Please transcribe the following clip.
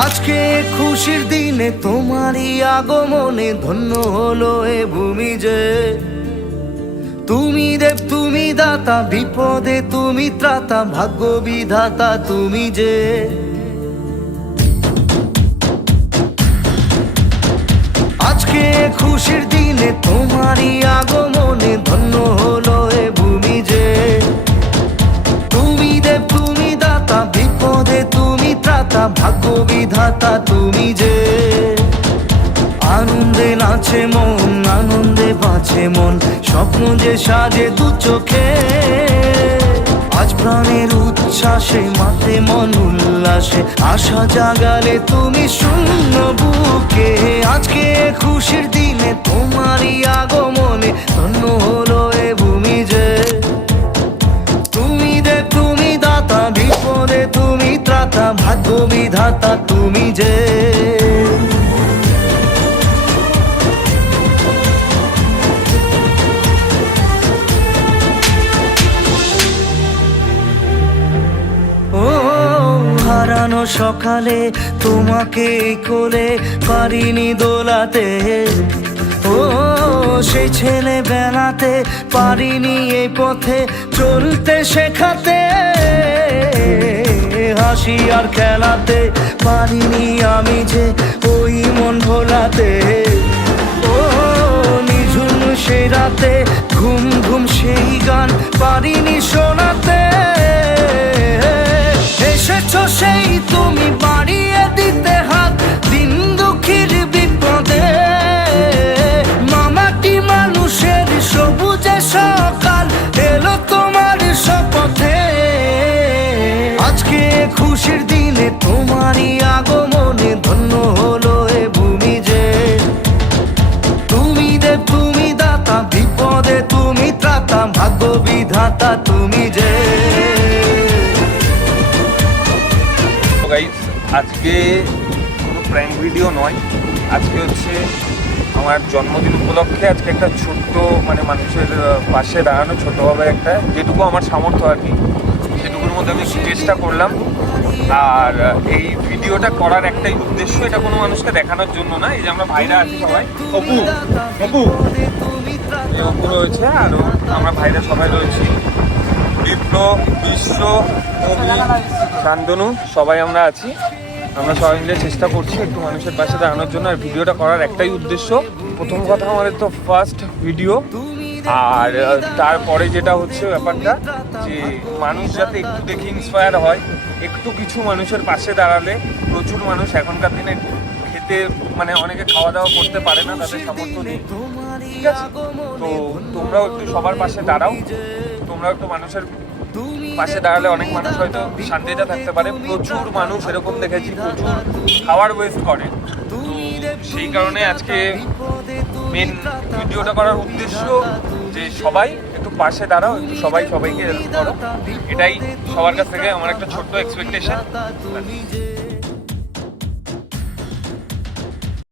আজকে খুশির দিনে তোমারই আগমনে ধন্য হলো এ ভূমি যে। তুমি দেব তুমি দাতা, বিপদে তুমি ত্রাতা, ভাগ্য বিধাতা তুমি যে। আজকে খুশির দিনে তোমারই আগমনে ধন্য হলো এ ভূমি যে। তুমি দেব তুমি দাতা, বিপদে তুমি ত্রাতা, ভাগ্য বিধাতা তুমি যে। আনন্দে নাচে মন, আনন্দে বাঁচে মন, স্বপ্ন যে সাজে দু চোখে। আজ প্রাণের উচ্ছ্বাসে মাতে মন উল্লাসে, আশা জাগালে তুমি শূন্য বুকে। আজকে খুশির দিনে তোমারই আগমনে ধন্য হলো এ ভূমি যে। তুমি দেব তুমি দাতা, বিপদে তুমি ত্রাতা, ভাগ্য বিধাতা তুমি যে। হারানো সকালে তোমাকে কোলে পারিনি দোলাতে, ও সেই ছেলে বেলাতে পারিনি এই পথে চলতে শেখাতে। হাসি আর খেলাতে পারিনি আমি যে ওই মন ভোলাতে। ও নিঝুম সেই রাতে ঘুম ঘুম সেই গান পারিনি শোনাতে। এসেছো সেই তুমি বাড়িয়ে দিতে হাত দিন দুঃখীর বিপদে। মামাটি মানুষের সবুজে সকাল এলো তোমার শপথে। আজকে খুশির দিনে তোমারই আগমনে ধন্য হলো এ ভূমি যে। তুমি দেব তুমি দাতা, বিপদে তুমি ত্রাতা, ভাগ্য বিধাতা তুমি যে। আজকে কোনো প্র্যাঙ্ক ভিডিও নয়, আজকে হচ্ছে আমার জন্মদিন উপলক্ষে আজকে একটা ছোট্ট মানুষের পাশে দাঁড়ানো, ছোটোভাবে একটা যেটুকু আমার সামর্থ্য আর কি, সেটুকুর মধ্যে আমি চেষ্টা করলাম। আর এই ভিডিওটা করার একটাই উদ্দেশ্য, এটা কোনো মানুষকে দেখানোর জন্য না। এই যে আমরা ভাইরা আছি সবাই, অপু অপু অপু রয়েছে, আর আমরা ভাইরা সবাই রয়েছি, বিপ্লব, বিশ্ব, শান্তনু, সবাই আমরা আছি। আমরা সবাই মিলে চেষ্টা করছি একটু মানুষের পাশে দাঁড়ানোর জন্য। আর ভিডিওটা করার একটাই উদ্দেশ্য, প্রথম কথা আমাদের তো ফার্স্ট ভিডিও, আর তারপরে যেটা হচ্ছে ব্যাপারটা যে মানুষ যাতে একটু দেখে ইন্সপায়ার হয়, একটু কিছু মানুষের পাশে দাঁড়ালে। প্রচুর মানুষ এখনকার দিনে খেতে অনেকে খাওয়া দাওয়া করতে পারে না, তাদের সামর্থ্য নেই, ঠিক আছে? তো তোমরাও একটু সবার পাশে দাঁড়াও, তোমরাও একটু মানুষের পাশে দাঁড়ালে অনেক মানুষ হয়তো শান্তিতে থাকতে পারে। প্রচুর মানুষ এরকম দেখেছি প্রচুর খাবার ওয়েস্ট করে, তো সেই কারণে আজকে মেন ভিডিওটা করার উদ্দেশ্য যে সবাই একটু পাশে দাঁড়াও, একটু সবাই সবাইকে হেল্প করো, এটাই সবার কাছ থেকে আমার একটা ছোট্ট এক্সপেকটেশন।